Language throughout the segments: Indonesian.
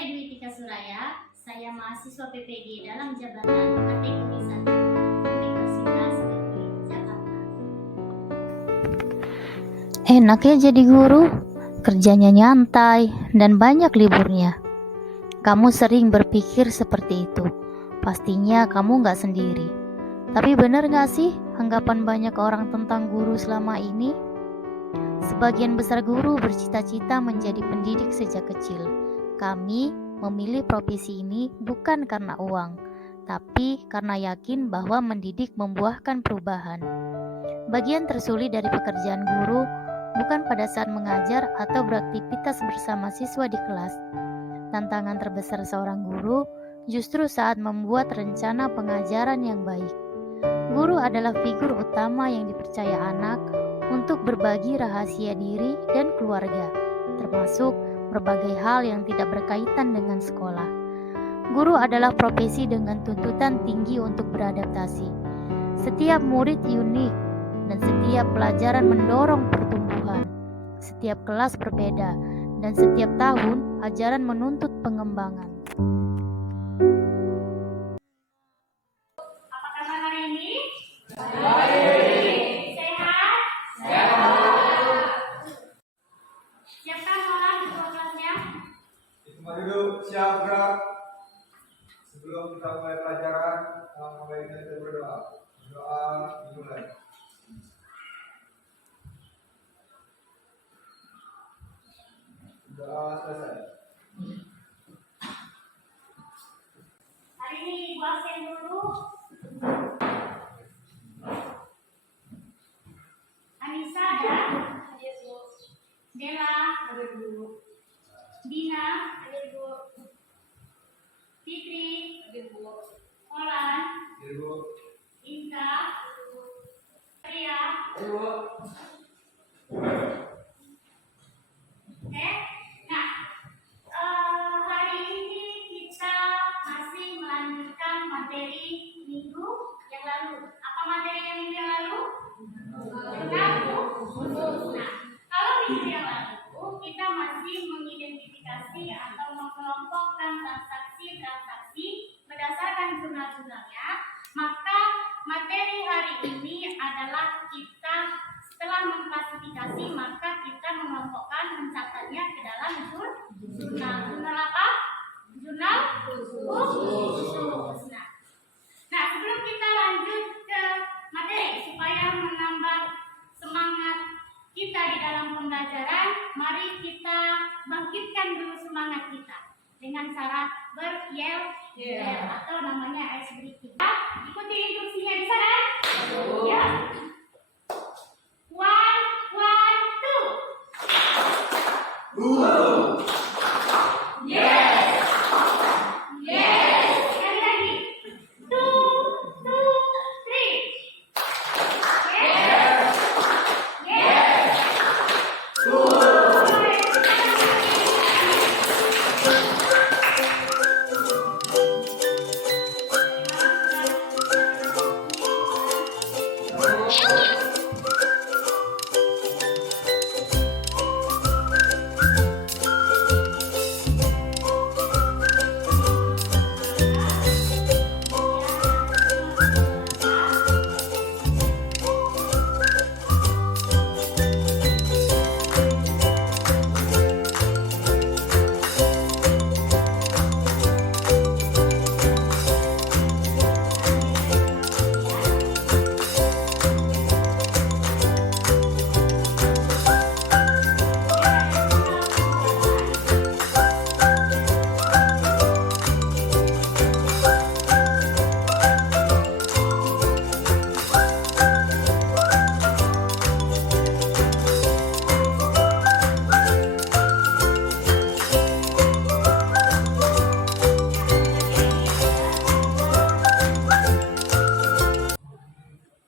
Saya Dwi Tika Suraya, saya mahasiswa PPG dalam jabatan kategori 1, Universitas Negeri Jakarta. Enak ya jadi guru, kerjanya nyantai dan banyak liburnya. Kamu sering berpikir seperti itu, pastinya kamu gak sendiri. Tapi benar gak sih anggapan banyak orang tentang guru selama ini? Sebagian besar guru bercita-cita menjadi pendidik sejak kecil. Kami memilih profesi ini bukan karena uang, tapi karena yakin bahwa mendidik membuahkan perubahan. Bagian tersulit dari pekerjaan guru bukan pada saat mengajar atau beraktivitas bersama siswa di kelas. Tantangan terbesar seorang guru justru saat membuat rencana pengajaran yang baik. Guru adalah figur utama yang dipercaya anak untuk berbagi rahasia diri dan keluarga, termasuk berbagai hal yang tidak berkaitan dengan sekolah. Guru adalah profesi dengan tuntutan tinggi untuk beradaptasi. Setiap murid unik dan setiap pelajaran mendorong pertumbuhan. Setiap kelas berbeda dan setiap tahun ajaran menuntut pengembangan. Apa kabar hari ini? Baik. Sehat? Sehat. Siapkan orang ketua kelasnya? Mari duduk, siap gerak. Sebelum kita mulai pelajaran, baiknya kita berdoa. Doa dimulai. Doa selesai. Hari ini Ibu absen dulu. Anissa ada? Hadir Bu. Dela? Hadir Bu. Dina? Hadir Bu. Fitri? Hadir Bu. Olan? Hadir Bu. Inka? Hadir Bu. Ria? Hadir Bu. Oke. Nah, hari ini kita masih melanjutkan materi minggu yang lalu. Apa materi yang minggu yang lalu? Tentang khusus. Nah, kalau minggu yang lalu kita masih mengidentifikasi atau mengelompokkan transaksi-transaksi berdasarkan jurnal-jurnalnya, maka materi hari ini adalah kita setelah mengklasifikasi maka kita mengelompokkan mencatatnya ke dalam jurnal. Jurnal apa? Jurnal khusus. Nah, sebelum kita lanjut ke materi supaya menambah semangat kita di dalam pembelajaran, mari kita bangkitkan dulu semangat kita dengan cara beryel atau namanya ice breathing. Ikuti instruksinya di sana. Ya. One, two. Yes. Sekali lagi. Two, three. Yes.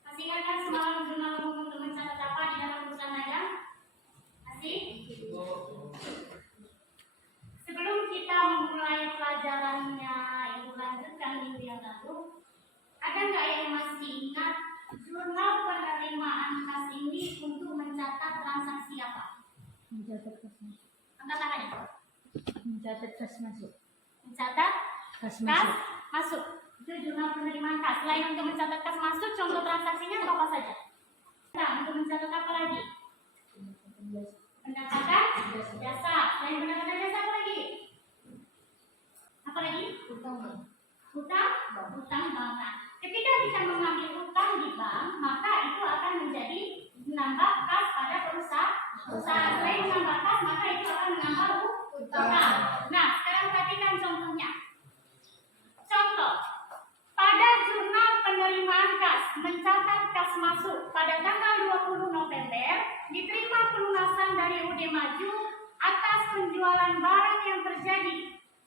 Masih ingat kan semalam jurnal untuk mencatat apa di dalam tulisan Anda? Masih? Sebelum kita memulai pelajarannya yang lanjutkan minggu yang lalu, ada nggak yang masih ingat jurnal penerimaan kas ini untuk mencatat transaksi apa? Mencatat kas masuk. Angkat tangan ya. Mencatat kas masuk. mencatat kas masuk. Itu jurnal penerimaan kas. Selain untuk mencatat kas masuk, contoh transaksinya apa saja? Nah, untuk mencatat apa lagi? Pendapatan jasa. Selain pendapatan jasa apa lagi? Apa lagi? Hutang bank. Ketika kita mengambil hutang di bank, maka itu akan menjadi menambah kas pada perusahaan. Selain menambah kas, maka itu akan menambah hutang. Nah, sekarang perhatikan contohnya. Contoh, pada jurnal penerimaan kas mencatat kas masuk pada tanggal 20 November diterima pelunasan dari UD Maju atas penjualan barang yang terjadi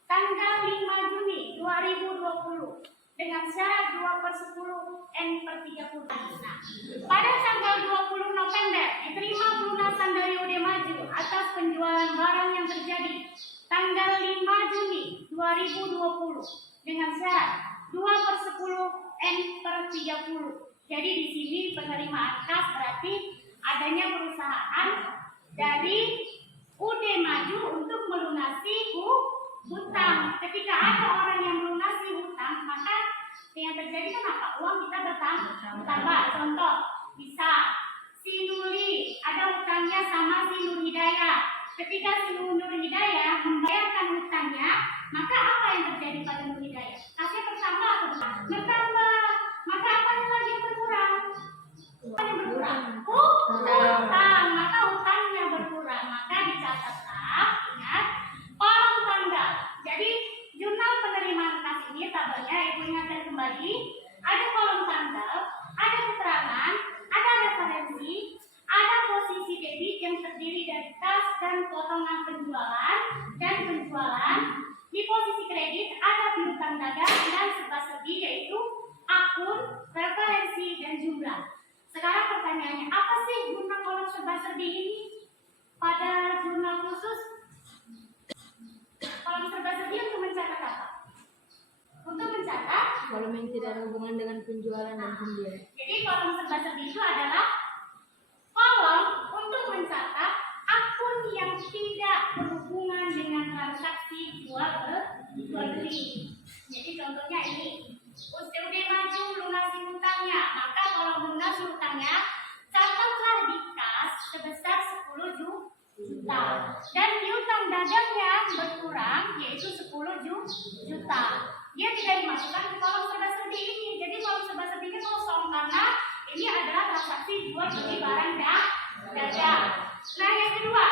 tanggal 5 Juni 2020 dengan syarat 2/10 N/30. Nah, pada tanggal 20 November diterima pelunasan dari UD Maju atas penjualan barang yang terjadi tanggal 5 Juni 2020 dengan syarat 2/10 N/30. Jadi di sini penerimaan kas berarti adanya perusahaan dari UD Maju untuk melunasi hutang. Ketika ada orang yang melunasi hutang, maka yang terjadi kan apa? Uang kita bertambah. Contoh, bisa si Nuri ada hutangnya sama si Nur Hidayah. Ketika si Nur Hidayah membayarkan hutangnya, maka apa yang terjadi pada Nur Hidayah? Kasnya bertambah atau bertambah? Maka apa yang lagi berkurang? Apa yang berkurang? Hutang. Maka hutangnya berkurang. Maka dicatatlah, ingat, kolom tanggal. Jadi jurnal penerimaan kas ini tabelnya ibu ingatkan kembali. Ada kolom tanggal, ada keterangan, ada referensi, ada posisi debit yang terdiri dari kas dan potongan penjualan dan penjualan. Di posisi kredit ada piutang dagang dan serba-serbi yaitu akun, referensi, dan jumlah. Sekarang pertanyaannya, apa sih guna kolom serba-serbi ini? Pada jurnal khusus, kolom serba-serbi untuk mencatat apa? Untuk mencatat Kolom yang tidak ada hubungan dengan penjualan dan pembelian. Jadi kolom serba-serbi itu adalah kolom untuk mencatat akun yang tidak berhubungan dengan transaksi jual beli. Jadi contohnya ini, UD Maju lunasi hutangnya, maka kalau lunasi hutangnya catatlah di kas sebesar 10 juta dan piutang dagangnya berkurang yaitu 10 juta. Dia tidak dimasukkan ke kolom serba-serbi ini. Jadi kolom serba-serbi ini kosong karena ini adalah transaksi jual beli barang dagang. Nah, yang kedua,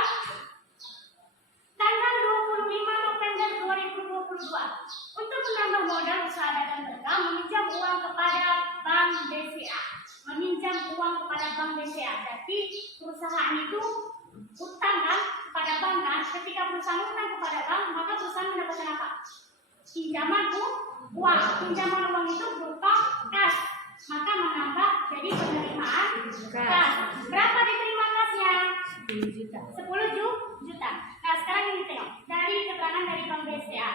tanggal 25 November 2022 untuk menambah modal usaha dagang mereka meminjam uang kepada Bank BCA. Meminjam uang kepada Bank BCA. Berarti perusahaan itu utang kan kepada bank kan. Ketika perusahaan utang kepada bank, maka perusahaan mendapatkan apa? Pinjaman uang. Pinjaman uang itu berupa kas. Maka menambah jadi penerimaan kas. Berapa diterima kasnya? 10 juta. 10 juta. Nah, sekarang ini tengok dari keterangan dari Bank BCA.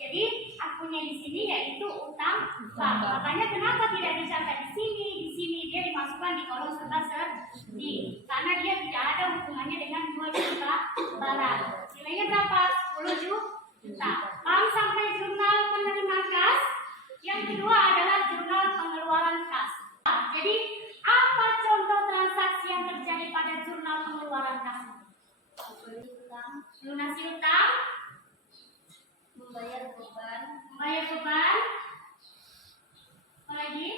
Jadi akunnya di sini yaitu utang bank. Makanya kenapa tidak dicatat di sini? Di sini dia dimasukkan di kolom serba-serbi karena dia tidak ada hubungannya dengan jual beli barang. Nilainya berapa? 10 juta. Paham sampai jurnal penerimaan kas? Yang kedua adalah jurnal pengeluaran kas. Jadi apa contoh transaksi yang terjadi pada jurnal pengeluaran kas? Lunasi hutang, membayar beban, apa lagi?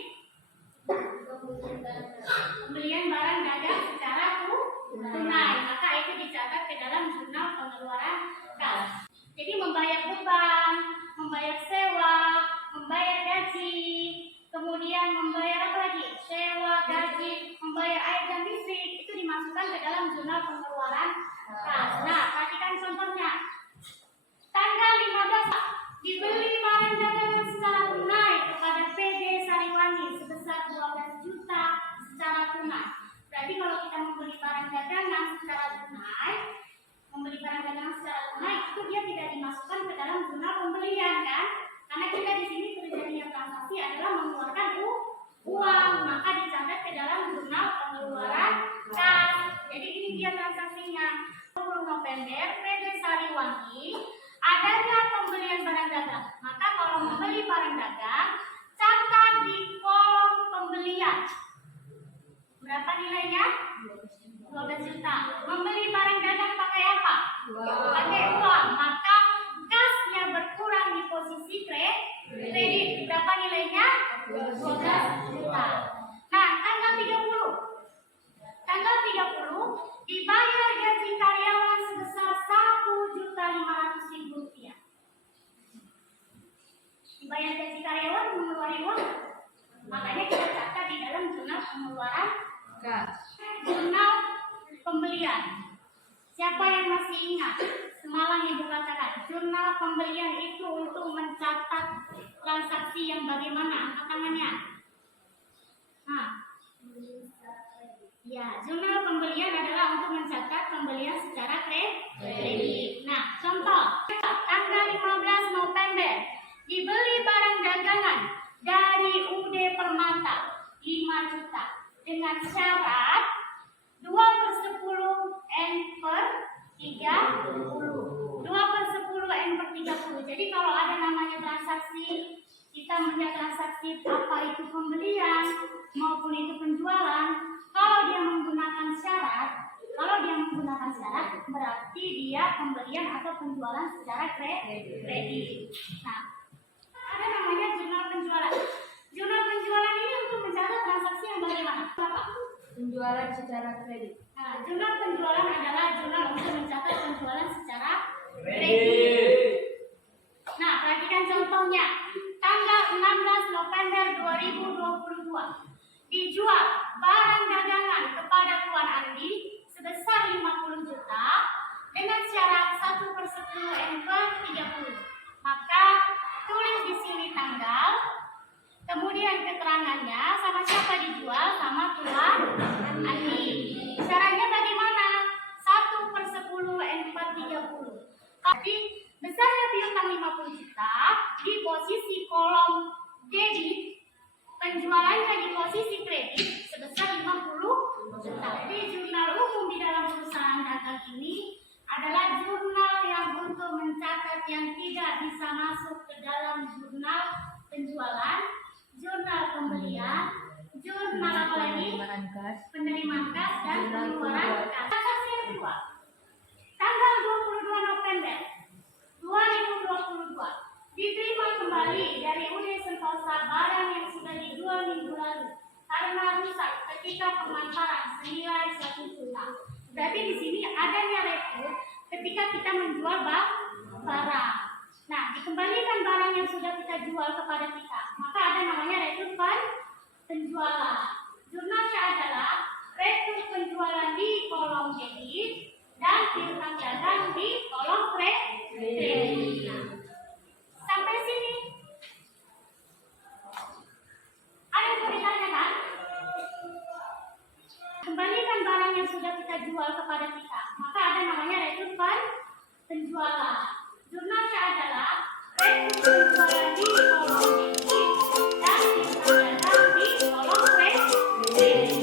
Pembelian barang dagang secara tunai. Maka itu dicatat ke dalam jurnal pengeluaran kas. Jadi membayar beban, membayar sewa, membayar gaji, kemudian membayar apa lagi? Sewa, gaji, membayar air dan listrik, itu dimasukkan ke dalam jurnal pengeluaran kas. Nah, perhatikan contohnya. Tanggal 15 dibeli barang dagangan secara tunai kepada PD Sariwangi sebesar 12 juta secara tunai. Berarti kalau kita membeli barang dagangan secara tunai, itu dia tidak dimasukkan ke dalam jurnal pembelian kan? Karena kita di sini terjadinya transaksi adalah mengeluarkan uang, maka dicatat ke dalam jurnal pengeluaran kas. Jadi ini dia transaksinya. 20 November PD Sariwangi adanya pembelian barang dagang. Maka kalau membeli barang dagang, catat di kolom pembelian. Berapa nilainya? 12 juta. Membeli barang dagang pakai apa? Pakai uang. Maka kasnya berkurang di posisi kredit. Berapa nilainya? 12 juta. Nah, tanggal 30. Tanggal 30 dibayar gaji karyawan sebesar 1.500.000 rupiah. Dibayar gaji karyawan mengeluarkan uang. Makanya kita catat di dalam jurnal pengeluaran jurnal pembelian. Siapa yang masih ingat? Semalam Ibu katakan, jurnal pembelian itu untuk mencatat transaksi yang bagaimana? Angkat tangannya. Nah, ya, jurnal pembelian adalah untuk mencatat pembelian secara kredit. Nah, contoh, tanggal 15 November, dibeli barang dagangan dari UD Permata 5 juta dengan syarat 2/10 N per 30. 2/10 N per 30. Jadi kalau ada namanya transaksi, kita melihat transaksi apa itu pembelian maupun itu penjualan, kalau dia menggunakan syarat, berarti dia pembelian atau penjualan secara kredit. Nah, ada namanya jurnal penjualan. Jurnal penjualan ini untuk mencatat transaksi yang bagaimana? Apa? Penjualan secara kredit. Nah, jurnal penjualan adalah jurnal untuk mencatat penjualan secara kredit. Nah, perhatikan contohnya. Tanggal 16 November 2022 dijual barang dagangan kepada Tuan Andi sebesar 50 juta dengan syarat 1/10 N per 30. Maka tulis di sini tanggal, kemudian keterangannya sama siapa dijual, sama Tuan Andi. Syaratnya bagaimana? 1/10 N per 30. Jadi besarnya piutang 50 juta di posisi kolom debit, penjualannya di posisi kredit sebesar 50 juta. Jadi jurnal umum di dalam perusahaan dagang ini adalah jurnal yang untuk mencatat yang tidak bisa masuk ke dalam jurnal penjualan, jurnal pembelian, jurnal apa lagi? Penerimaan kas dan pengeluaran kas. Transaksi yang kedua, tanggal 22 November 2022 diterima kembali dari UD Sentosa barang yang sudah dijual minggu lalu karena rusak ketika pemanfaatan senilai 1 juta. Berarti di sini adanya rekod ketika kita menjual barang. Nah, dikembalikan barang yang sudah kita jual kepada kita, maka ada namanya rekod penjualan. Jurnalnya adalah rekod penjualan di kolom debit dan piutang dagang di kolom kredit. Sampai sini ada yang mau ditanyakan? Kembalikan barang yang sudah kita jual kepada kita, maka ada namanya rekod penjualan. Jurnalnya adalah rekod penjualan di kolom debit dan piutang dagang di kolom kredit.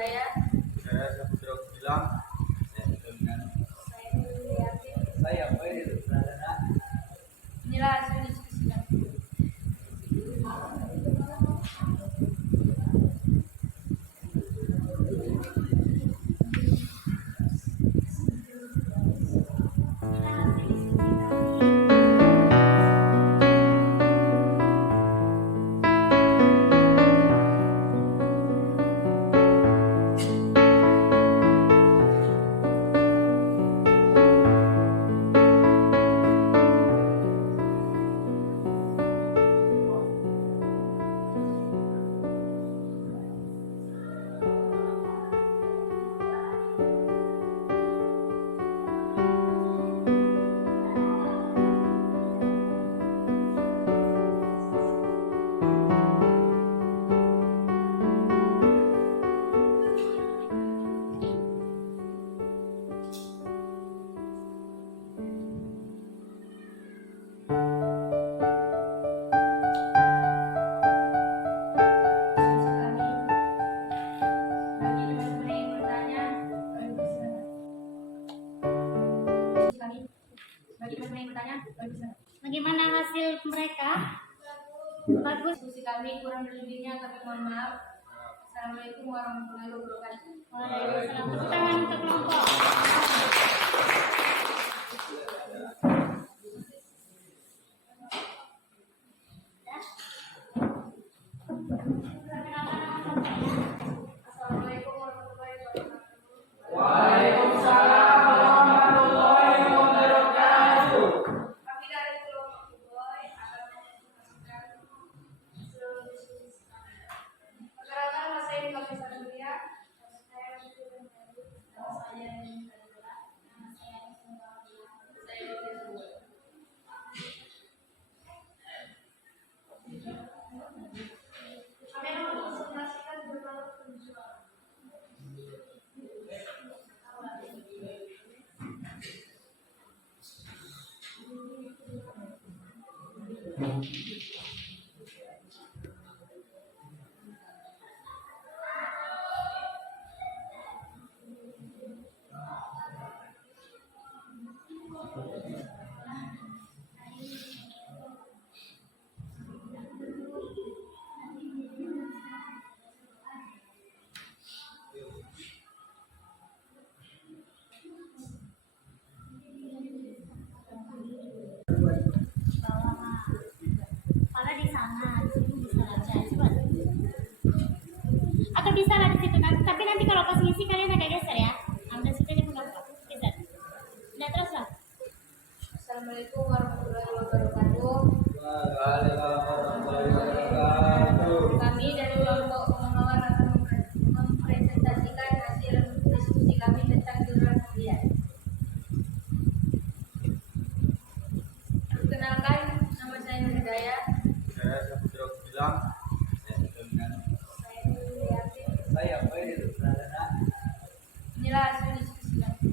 Hidayah. Saya Saputra Bilang. Saya Nurul Yakin. Saya Khairul Pradana. Inilah hasil diskusi kami. Bagi teman-teman yang bertanya, Bagaimana hasil mereka? Bagus. diskusi kami kurang lebihnya kami mohon maaf. Assalamualaikum warahmatullahi wabarakatuh. Waalaikumsalam. Tepuk tangan untuk kelompok. Assalamualaikum warahmatullahi wabarakatuh. Kami dari kelompok Boy akan menyampaikan seluruh diskusi kami. Perkenalkan, nama saya Nurul Yakin. Saya nama saya kami akan mengonsultasikan beberapa penjualan. Kalau di sana, di sini bisa baca. Coba. Atau bisa lah di situ kan. Tapi nanti kalau pas ngisi kalian agak geser ya. Ambil situ aja pegang Pak. Geser. Udah terus lah. Assalamualaikum warahmatullahi wabarakatuh. Kami dari kelompok pengembangan akan mempresentasikan hasil diskusi kami tentang jurnal harian. Perkenalkan, nama saya Nurul Hidayah. Saya Saputra Bilang. Saya Nurul Yakin. Saya Khairul Pradana. Inilah hasil diskusi kami.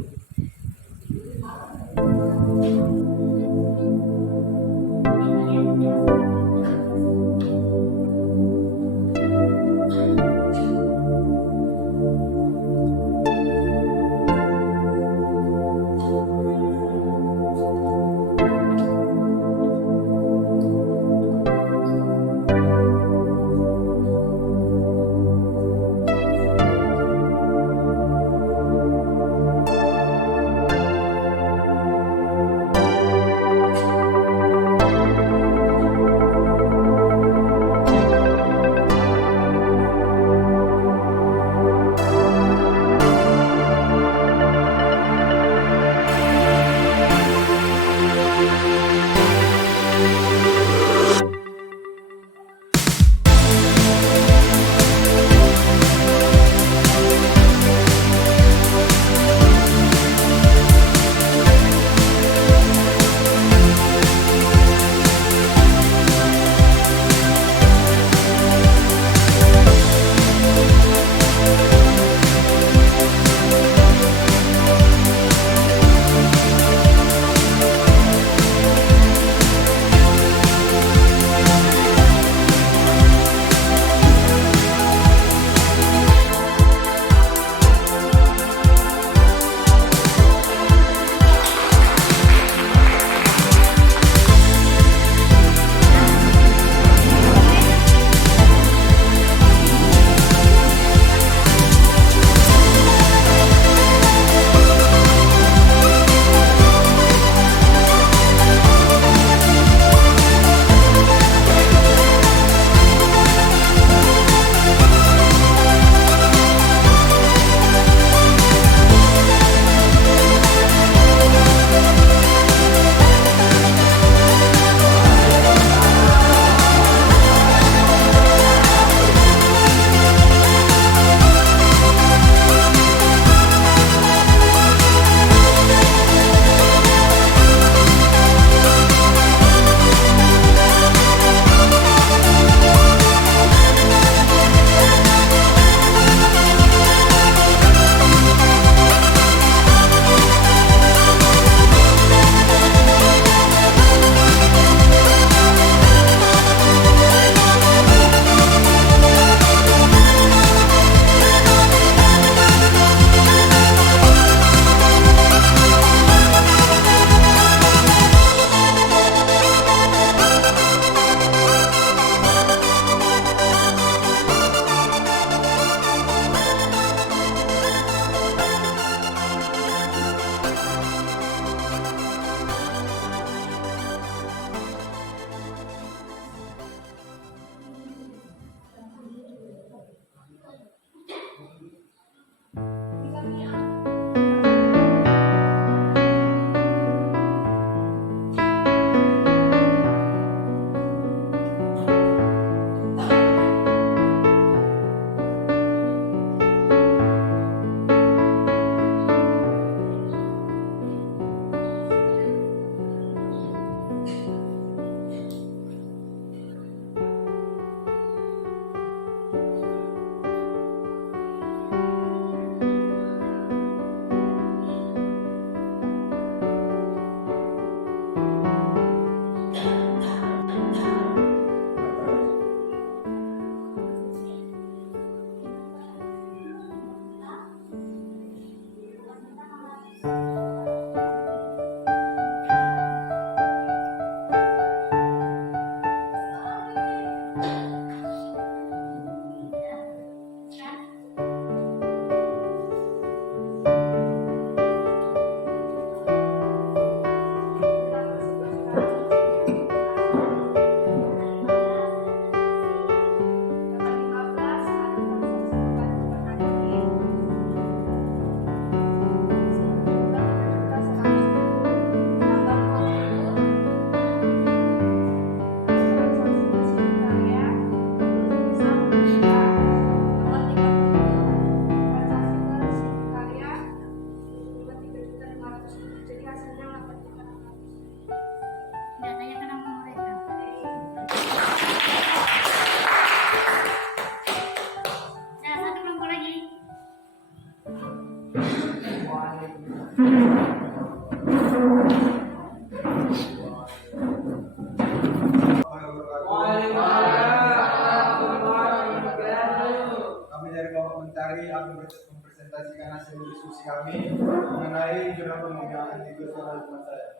hari akan mempresentasikan hasil diskusi kami mengenai jurnal pembinaan di keseluruhan teman saya.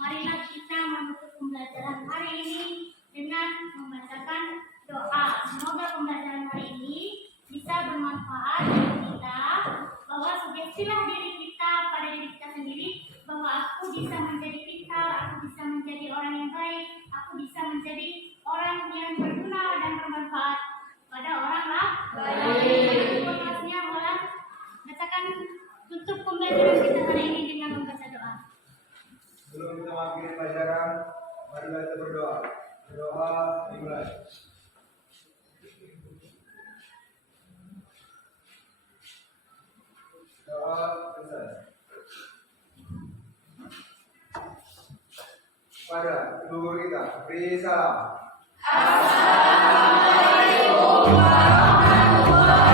Marilah kita menutup pembelajaran hari ini dengan membacakan doa. Semoga pembelajaran hari ini bisa bermanfaat bagi kita, bahwa sugestilah diri kita pada diri kita sendiri, bahwa aku bisa menjadi pintar, aku bisa menjadi orang yang baik, aku bisa menjadi orang yang berguna dan bermanfaat pada orang lain. Kelasnya boleh bacakan tutup pembelajaran kita hari ini dengan membaca doa. Sebelum kita mengakhiri pelajaran, marilah kita berdoa. Doa dimulai. Doa selesai. Pada ibu guru kita, beri salam. Assalamualaikum warahmatullahi